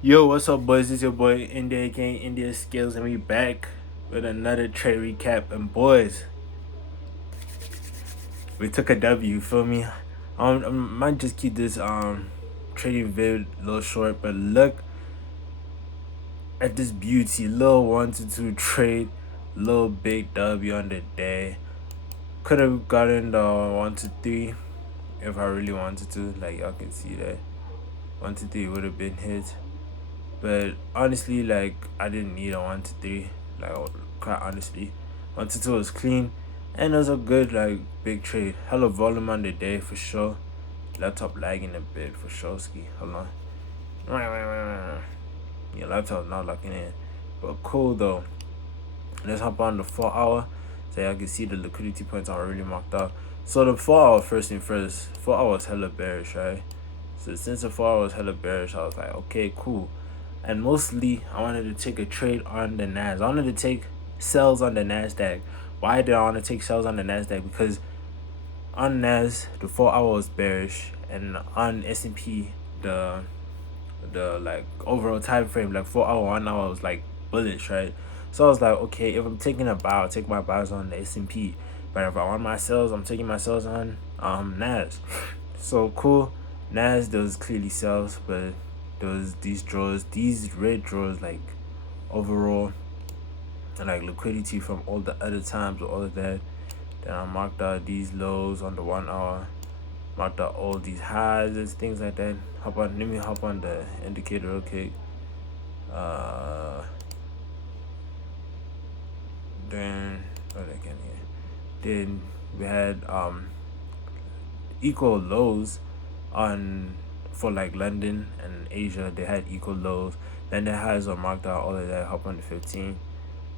Yo, what's up, boys? It's your boy India Gang, India Skills, and we back with another trade recap. And boys, we took a W. You feel me? I might just keep this trading vid a little short, but look at this beauty, little 1 to 2 trade, little big W on the day. Could have gotten the 1 to 3 if I really wanted to. Like y'all can see that 1 to 3 would have been hit. But honestly, like I didn't need a 1 to 3. Like quite honestly, 1 to 2 was clean, and it was a good like big trade. Hella volume on the day for sure. Laptop lagging a bit for sure. Ski, hold on. Yeah, laptop not locking in, but cool though. Let's hop on the 4 hour, so y'all can see the liquidity points are really marked out. So the 4 hour first thing first, 4 hours hella bearish, right? So since the 4 hours was hella bearish, I was like, okay, cool. And mostly, I wanted to take a trade on the Nas. I wanted to take sells on the Nasdaq. Why did I want to take sells on the Nasdaq? Because on Nas, the 4 hour was bearish, and on S&P, the like overall time frame, like 4 hour, 1 hour was like bullish, right? So I was like, okay, if I'm taking a buy, I'll take my buys on the S&P. But if I want my sales, I'm taking my sales on Nas. So cool. Nas, there was clearly sales, but there was these draws, these red draws, like overall, and like liquidity from all the other times, all of that. Then I marked out these lows on the 1 hour, marked out all these highs and things like that. Let me hop on the indicator real quick. Uh, then what again here? Then we had equal lows on for like London and Asia. They had equal lows. Then the highs were marked out. All of that. Hop on the 15.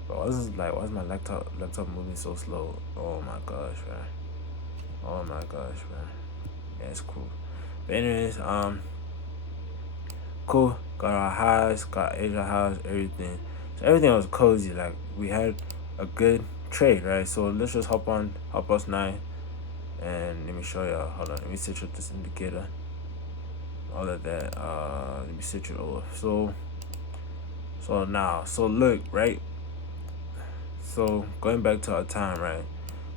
But why is my laptop moving so slow? Oh my gosh, man. Oh my gosh, man. Yeah, it's cool. But anyways, cool. Got our highs, got Asia highs, everything. So everything was cozy. Like we had a good trade, right? So let's just hop us 9, and let me show y'all. Hold on, let me switch with this indicator. All of that. Let me switch it over. So look, right? So going back to our time, right?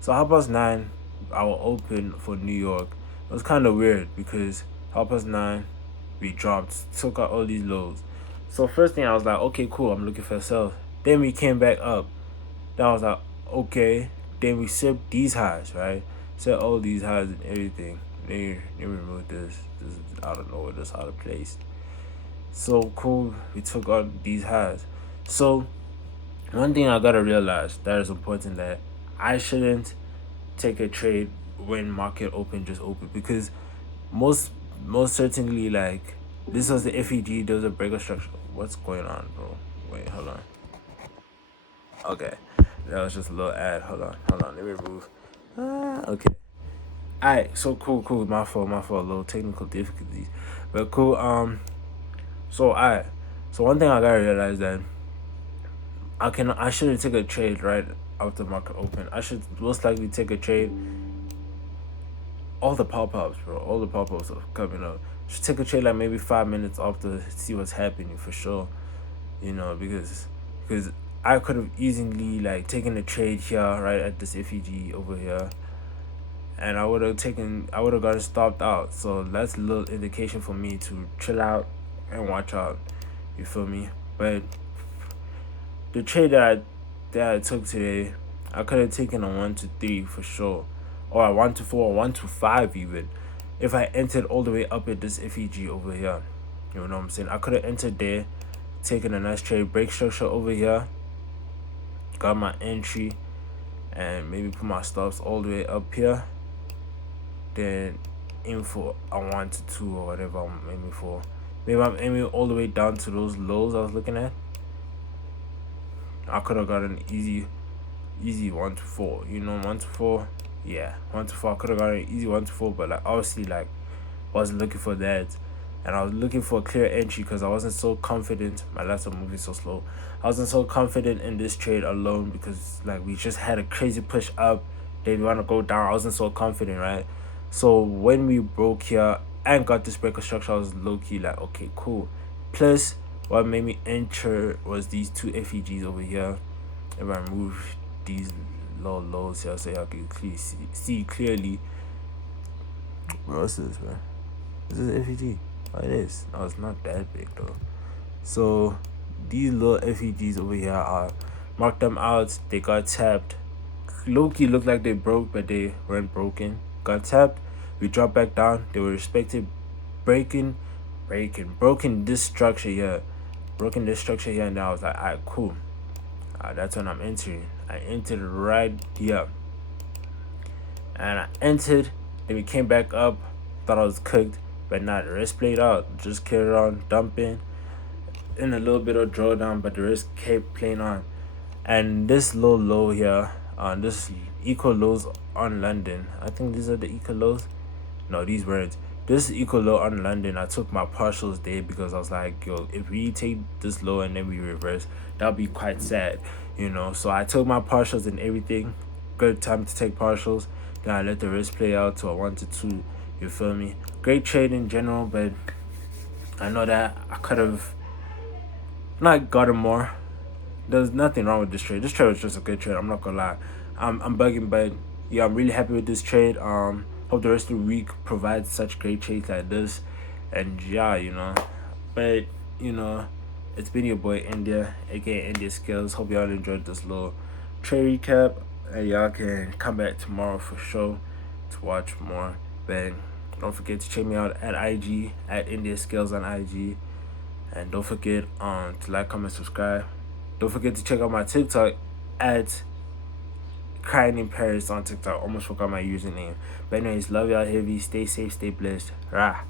So 9, our open for New York. It was kind of weird because 9, we dropped, took out all these lows. So first thing I was like, okay, cool, I'm looking for a sell. Then we came back up. Then I was like, okay. Then we sipped these highs, right? Set all these highs and everything. Then remove this. This is out of nowhere. This out of place. So cool. We took out these highs. So one thing I gotta realize that is important, that I shouldn't take a trade when market open just open, because most most certainly, like, this was the FEG, there was a breaker structure. What's going on, bro? Wait, hold on. Okay, that was just a little ad. Hold on, let me remove. Okay. Alright, so cool. My fault. Little technical difficulties, but cool. So so one thing I gotta realize that I shouldn't take a trade right after market open. I should most likely take a trade. All the pop-ups, bro. All the pop-ups are coming up. Should take a trade like maybe 5 minutes after, see what's happening for sure. Because I could have easily like taken a trade here right at this FEG over here, and I would have gotten stopped out. So that's a little indication for me to chill out and watch out. You feel me? But the trade that I took today, I could have taken a 1 to 3 for sure, or a 1 to 4, or 1 to 5 even, if I entered all the way up at this FEG over here. You know what I'm saying? I could have entered there, taken a nice trade, break structure over here, got my entry, and maybe put my stops all the way up here. Then aim for a 1 to 2 or whatever I'm aiming for. Maybe I'm aiming all the way down to those lows I was looking at. I could have got an easy 1 to 4. 1 to 4. Yeah, 1 to 4. I could have got an easy 1 to 4, but like obviously, like, wasn't looking for that, and I was looking for a clear entry because I wasn't so confident. My laptop moving so slow. I wasn't so confident in this trade alone because like we just had a crazy push up. Then we want to go down. I wasn't so confident, right? So when we broke here and got this breaker structure, I was low key like, okay, cool. Plus, what made me enter was these two FEGs over here. If I remove these little lows here so y'all can see clearly. Bro, what's this, man? Is this FEG? Oh, it is. No, it's not that big though. So these little FEGs over here are mark them out. They got tapped. Low-key looked like they broke, but they weren't broken. Got tapped. We dropped back down. They were respected. Broken this structure here. Broken this structure here, and I was like, alright, cool. That's when I'm entering. I entered right here. And I entered. Then we came back up. Thought I was cooked, but not. The rest played out. Just carried on dumping. In a little bit of drawdown, but the rest kept playing on. And this low low here, this equal lows on London. I think these are the equal lows. No, these weren't. This equal low on London. I took my partials there because I was like, yo, if we take this low and then we reverse, that'll be quite sad, you know. So I took my partials and everything. Good time to take partials. Then I let the risk play out to a 1 to 2. You feel me? Great trade in general, but I know that I could have not gotten more. There's nothing wrong with this trade. This trade was just a good trade. I'm not gonna lie. I'm bugging, but yeah, I'm really happy with this trade. Hope the rest of the week provides such great trades like this, and yeah, you know. But you know, it's been your boy India, aka India Skills. Hope y'all enjoyed this little trade recap, and y'all can come back tomorrow for sure to watch more. But don't forget to check me out at IG at India Skills on IG, and don't forget to like, comment, subscribe. Don't forget to check out my TikTok at Crying in Paris on TikTok. Almost forgot my username. But anyways, love y'all heavy. Stay safe, stay blessed. Rah.